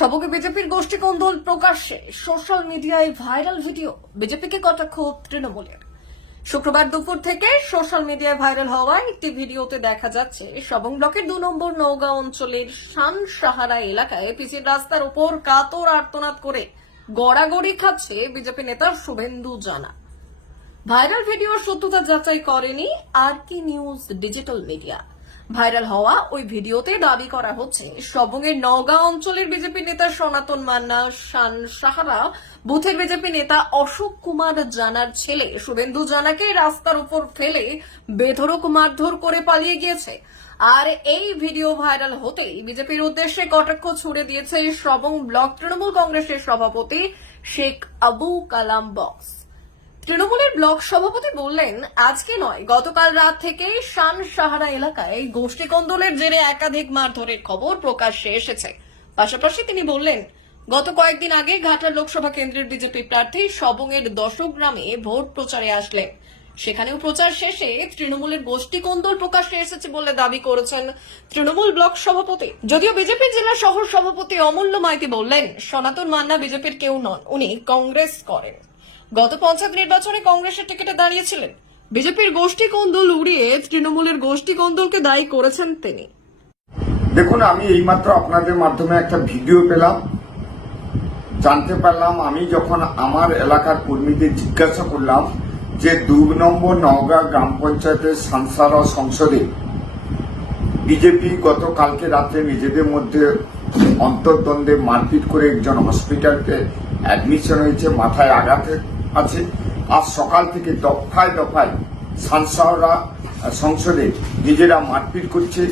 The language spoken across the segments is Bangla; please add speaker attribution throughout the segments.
Speaker 1: সবকে বিজেপির গোষ্ঠী কন্দল প্রকাশ্যে সোশ্যাল মিডিয়ায় ভাইরাল ভিডিও। বিজেপিকে কটাক্ষ তৃণমূলের। শুক্রবার দুপুর থেকে সোশ্যাল মিডিয়ায় ভাইরাল হওয়া একটি ভিডিওতে দেখা যাচ্ছে সবং ব্লকের দু নম্বর নওগাঁ অঞ্চলের শান সাহারা এলাকায় পিসির রাস্তার উপর কাতর আর্তনাদ করে গড়াগড়ি খাচ্ছে বিজেপি নেতা শুভেন্দু জানা। ভাইরাল ভিডিওর সত্যতা যাচাই করেনি আর কি নিউজ ডিজিটাল মিডিয়া। ভাইরাল হওয়া ওই ভিডিওতে দাবি করা হচ্ছে। সবংয়ের নওগাঁ অঞ্চলের বিজেপি নেতা সনাতন মান্না, শান সাহারা, বুথের বিজেপি নেতা অশোক কুমার জানার ছেলে শুভেন্দু জানাকে রাস্তার উপর ফেলে বেধরক মারধর করে পালিয়ে গিয়েছে। আর এই ভিডিও ভাইরাল হতেই বিজেপির উদ্দেশ্যে কটাক্ষ ছুড়ে দিয়েছে সবং ব্লক তৃণমূল কংগ্রেসের সভাপতি শেখ আবু কালাম বক্স। তৃণমূলের ব্লক সভাপতি বললেন, আজকে নয়, গতকাল রাত থেকে শান সাহারা এলাকায় গোষ্ঠী কন্দলের জেরে একাধিক মারধরের খবর প্রকাশ্যে এসেছে। পাশাপাশি তিনি বললেন, গত কয়েকদিন আগে ঘাটার লোকসভা কেন্দ্রের বিজেপি প্রার্থী সবংয়ের দশক গ্রামে ভোট প্রচারে আসলেন। সেখানেও প্রচার শেষে তৃণমূলের গোষ্ঠী কন্দল প্রকাশ্যে এসেছে বলে দাবি করেছেন তৃণমূল ব্লক সভাপতি। যদিও বিজেপি জেলা শহর সভাপতি অমূল্য মাইতি বললেন, সনাতন মান্না বিজেপির কেউ নন, উনি কংগ্রেস করেন। গত পঞ্চায়েত নির্বাচনে কংগ্রেসের টিকিটে দাঁড়িয়েছিলেন। বিজেপির গোষ্ঠী কন্দল উড়িয়ে তৃণমূলের গোষ্ঠী কন্দলকে দায়ী করেছেন তিনি।
Speaker 2: দেখুন, আমি এইমাত্র আপনাদের মাধ্যমে একটা ভিডিও পেলাম। জানতে পারলাম, আমি যখন আমার এলাকার কর্মীদের জিজ্ঞাসা করলাম যে দু নম্বর নওগাঁ গ্রাম পঞ্চায়েতের সাংসারা সংসদে বিজেপি গতকালকে রাত্রে নিজেদের মধ্যে অন্তর্দ্বন্দ্বে মারপিট করে একজন হসপিটালকে অ্যাডমিশন হয়েছে, মাথায় আঘাত আছে। আজ সকাল থেকে দফায় দফায় সাংসদরা সংসদে নিজেরা মারপিট করছে।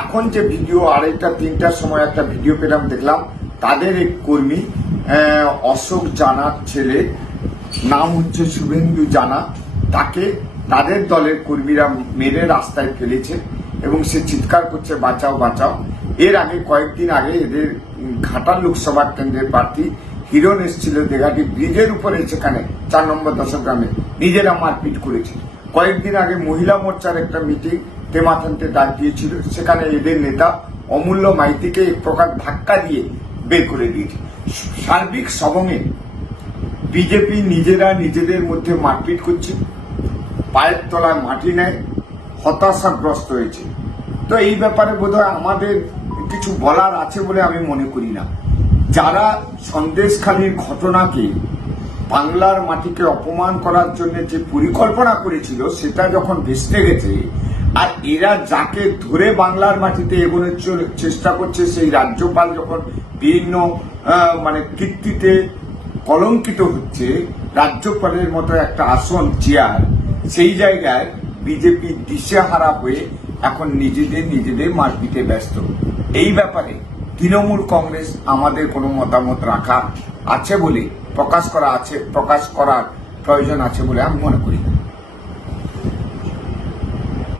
Speaker 2: এখন যে ভিডিও আড়াইটা, তিনটার সময় একটা ভিডিও পেলাম, দেখলাম তাদের এক কর্মী অশোক জানার ছেলে, নাম হচ্ছে শুভেন্দু জানা, তাকে তাদের দলের কর্মীরা মেরে রাস্তায় ফেলেছে এবং সে চিৎকার করছে, বাঁচাও বাঁচাও। এর আগে কয়েকদিন আগে এদের ঘাটাল লোকসভা কেন্দ্রের প্রার্থী হিরণ এসেছিল দেঘাটি ব্রিজের উপরে, সেখানে চার নম্বর দশক গ্রামে নিজেরা মারপিট করেছে কয়েকদিন আগে মহিলা মোর্চার একটা মিটিং তেমাথানতে ডাক দিয়েছিল। সেখানে এদের নেতা অমূল্য মাইতিকে এক প্রকার ধাক্কা দিয়ে বের করে দিয়েছে। সার্বিক সবঙে বিজেপি নিজেরা নিজেদের মধ্যে মারপিট করছে। পায়ের তলায় মাটি নেয়, হতাশাগ্রস্ত হয়েছে। তো এই ব্যাপারে বোধহয় আমাদের কিছু বলার আছে বলে আমি মনে করি না। যারা সন্দেশখালীর ঘটনাকে বাংলার মাটিকে অপমান করার জন্য যে পরিকল্পনা করেছিল, সেটা যখন ভেস্তে গেছে, আর এরা যাকে ধরে বাংলার মাটিতে এগোনোর চেষ্টা করছে, সেই রাজ্যপাল যখন বিভিন্ন মানে কীর্তিতে কলঙ্কিত হচ্ছে, রাজ্যপালের মতো একটা আসন, চেয়ার, সেই জায়গায় বিজেপি দিশেহারা হয়ে এখন নিজেদের নিজেদের মারপিটে ব্যস্ত। এই ব্যাপারে তৃণমূল কংগ্রেস আমাদের কোনো মতামত রাখা আছে বলে প্রকাশ করা আছে, প্রকাশ করার প্রয়োজন আছে বলে আমি মনে করি